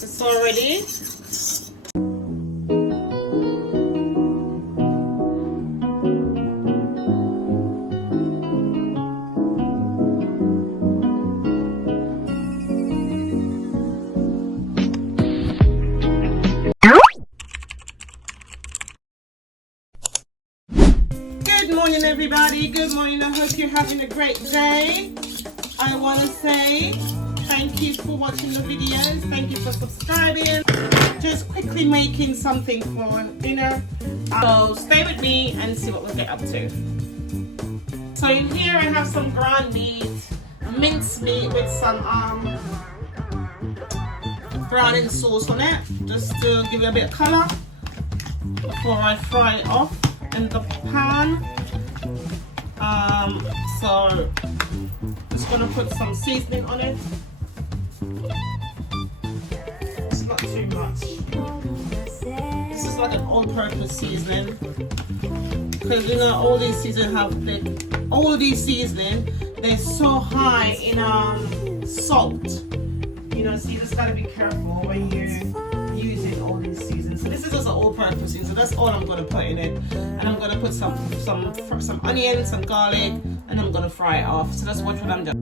It's all ready. Good morning, everybody. Good morning. I hope you're having a great day. I want to say thank you for watching the videos. Thank you for subscribing. Just quickly making something for dinner. So stay with me and see what we'll get up to. So in here I have some ground meat, minced meat with some browning sauce on it, just to give it a bit of color before I fry it off in the pan. So just gonna put some seasoning on it. It's not too much. This is like an all-purpose seasoning, because you know all these seasoning they're so high in salt. You know, so you just gotta be careful when you're using all these seasons. So this is just an all-purpose season. So that's all I'm gonna put in it, and I'm gonna put some onions, some garlic, and I'm gonna fry it off. So that's what I'm doing.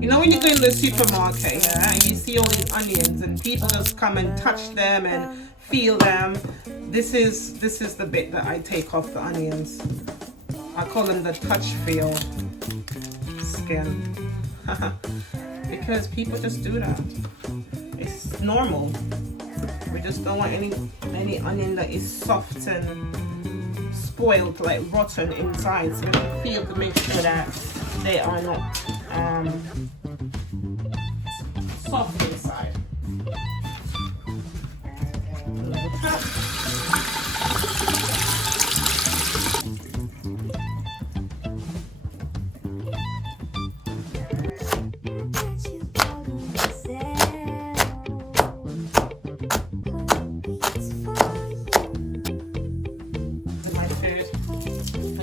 You know when you go in the supermarket, yeah, and you see all these onions, and people just come and touch them and feel them. This is the bit that I take off the onions. I call them the touch feel skin. Because people just do that. It's normal. We just don't want any onion that is soft and spoiled, like rotten inside. So we can feel to make sure that they are not soft inside.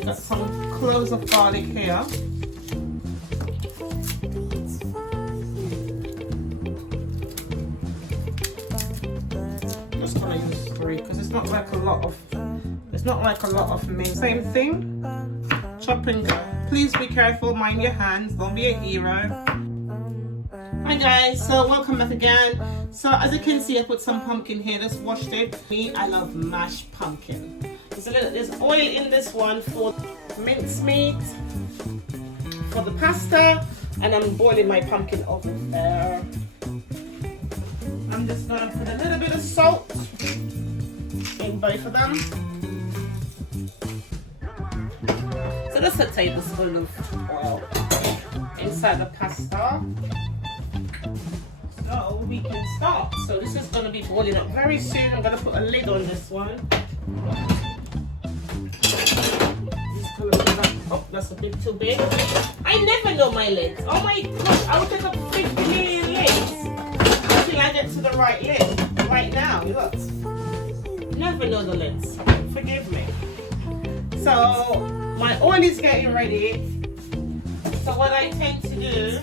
Got some cloves of garlic here. Just gonna use 3 because it's not like a lot of mint. Same thing. Chopping. Please be careful. Mind your hands. Don't be a hero. Hi guys. So welcome back again. So as you can see, I put some pumpkin here. Just washed it. I love mashed pumpkin. There's oil in this one for minced meat, for the pasta, and I'm boiling my pumpkin over there. I'm just gonna put a little bit of salt in both of them. So that's a tablespoon of oil inside the pasta. So we can start. So this is gonna be boiling up very soon. I'm gonna put a lid on this one. Oh, that's a bit too big. I never know my lids. Oh my gosh, I will take up 50 million lids until I get to the right lid. Right now, look. Never know the lids. Forgive me. So, my oil is getting ready. So what I tend to do,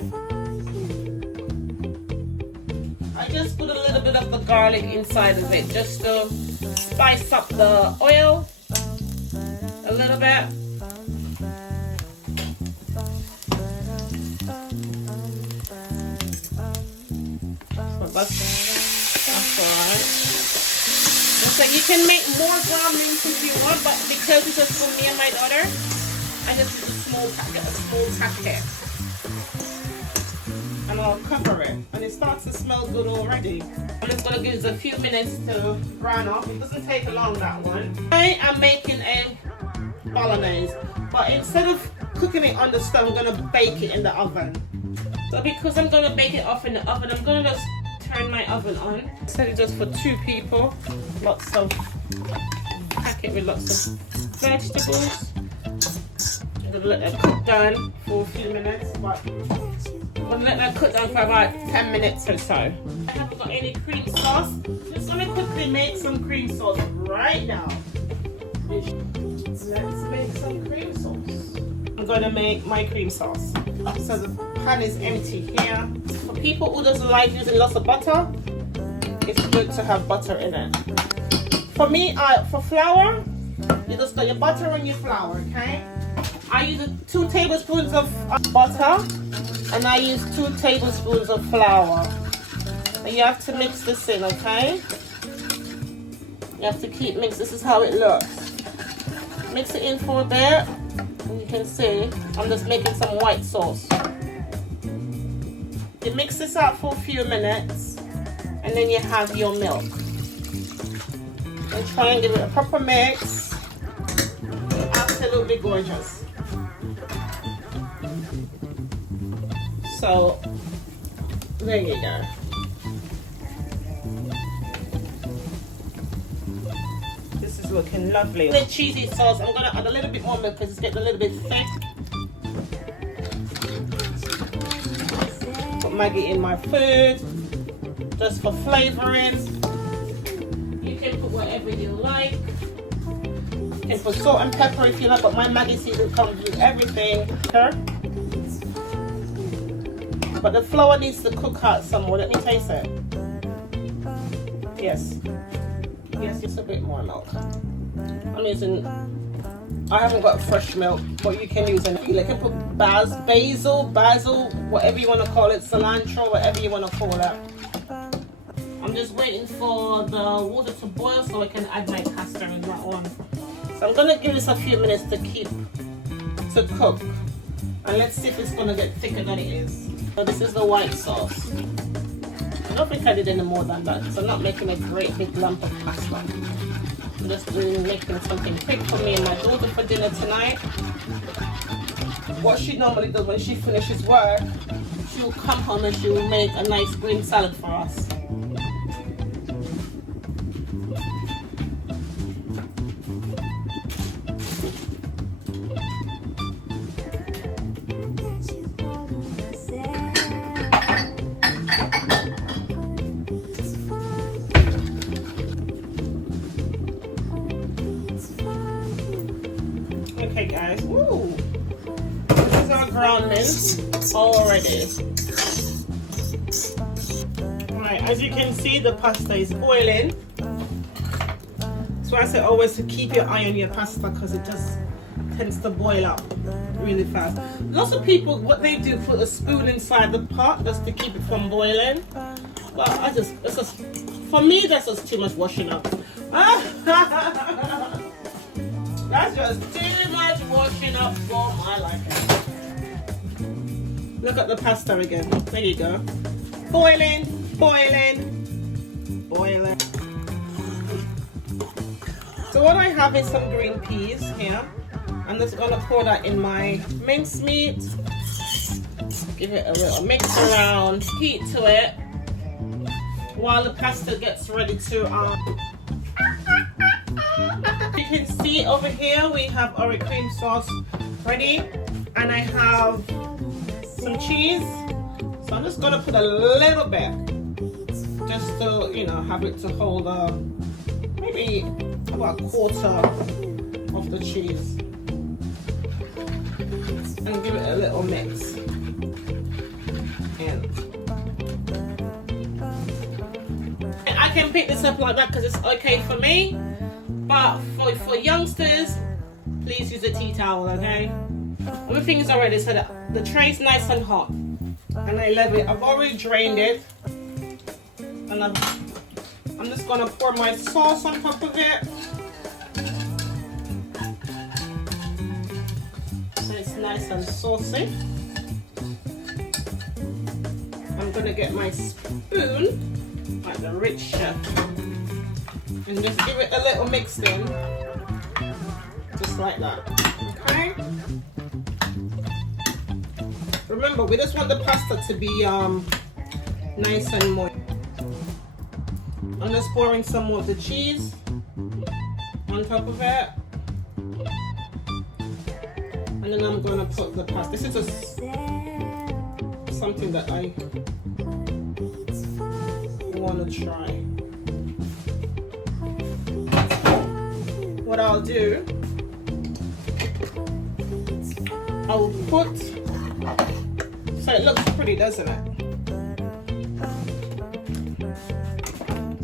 I just put a little bit of the garlic inside of it just to spice up the oil a little bit. That's alright. So you can make more ground mince if you want, but because it's just for me and my daughter, I just use a small packet. And I'll cover it. And it starts to smell good already. I'm just going to give it a few minutes to brown off. It doesn't take long, that one. I am making a bolognese, but instead of cooking it on the stove, I'm going to bake it in the oven. So because I'm going to bake it off in the oven, I'm going to just turn my oven on. Set it just for 2 people. Lots of packet with lots of vegetables. I'm going to let that cook down for a few minutes, but I'm going to let that cook down for about 10 minutes or so. I haven't got any cream sauce. Just going to quickly make some cream sauce right now. Let's make some cream sauce. I'm going to make my cream sauce. So the pan is empty here. For people who doesn't like using lots of butter, it's good to have butter in it. For me, for flour, you just got your butter and your flour, okay? I use 2 tablespoons of butter and I use 2 tablespoons of flour. And you have to mix this in, okay? You have to keep mixing. This is how it looks. Mix it in for a bit. And you can see I'm just making some white sauce. You mix this out for a few minutes and then you have your milk. And try and give it a proper mix. Absolutely gorgeous. So there you go. This is looking lovely. The cheesy sauce, I'm gonna add a little bit more milk because it's getting a little bit thick. Put Maggi in my food, just for flavouring. You can put whatever you like. You can put salt and pepper if you like, but my Maggi season comes with everything. But the flour needs to cook out some more. Let me taste it. Yes. Yes, it's a bit more milk. I haven't got fresh milk, but you can use any. You can put basil, whatever you want to call it, cilantro, whatever you want to call it. I'm just waiting for the water to boil so I can add my pasta in that one. So I'm going to give this a few minutes to cook. And let's see if it's going to get thicker than it is. So this is the white sauce. I don't think I did any more than that because I'm not making a great big lump of pasta. I'm just making something quick for me and my daughter for dinner tonight. What she normally does when she finishes work, she'll come home and she'll make a nice green salad for us. Okay guys, woo! This is our ground mince already. Alright, as you can see the pasta is boiling. So I say always to keep your eye on your pasta because it just tends to boil up really fast. Lots of people, what they do, put a spoon inside the pot just to keep it from boiling. But for me that's just too much washing up. That's just too much washing up for my liking. Look at the pasta again. There you go. Boiling, boiling, boiling. So what I have is some green peas here. I'm just gonna pour that in my mincemeat. Give it a little mix around, heat to it, while the pasta gets ready to you can see over here we have our cream sauce ready and I have some cheese, so I'm just going to put a little bit just to, you know, have it to hold maybe about a quarter of the cheese and give it a little mix. And I can pick this up like that because it's okay for me. But for youngsters, please use a tea towel, okay? Everything is already set up. The tray is nice and hot. And I love it. I've already drained it. And I'm just going to pour my sauce on top of it. So it's nice and saucy. I'm going to get my spoon, like the rich chef. And just give it a little mix in, just like that, okay? Remember, we just want the pasta to be nice and moist. I'm just pouring some more of the cheese on top of it. And then I'm going to put the pasta. This is just something that I want to try. What I'll do I'll put, so it looks pretty, doesn't it?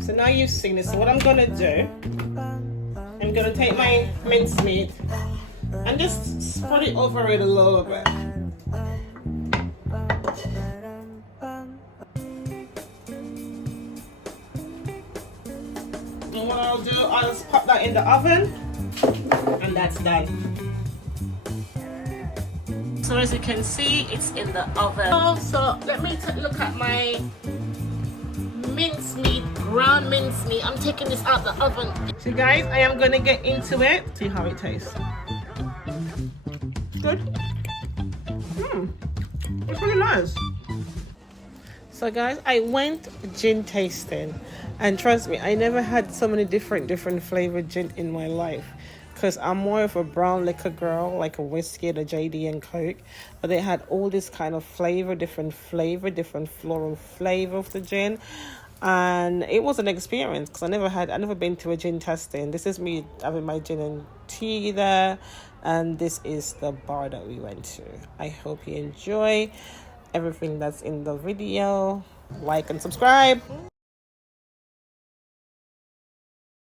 So now you've seen this. So what I'm gonna do, I'm gonna take my mincemeat and just spread it over it a little bit. And what I'll do, I'll just pop that in the oven, and that's done. So as you can see, it's in the oven. So let me look at my mincemeat, ground mincemeat. I'm taking this out the oven. So guys, I am gonna get into it. See how it tastes. Good. It's really nice. So guys, I went gin tasting, and trust me, I never had so many different flavored gin in my life, because I'm more of a brown liquor girl, like a whiskey, the JD and Coke. But they had all this kind of different floral flavor of the gin, and it was an experience because I never been to a gin tasting. This is me having my gin and tea there, and this is the bar that we went to. I hope you enjoy everything that's in the video. Like and subscribe.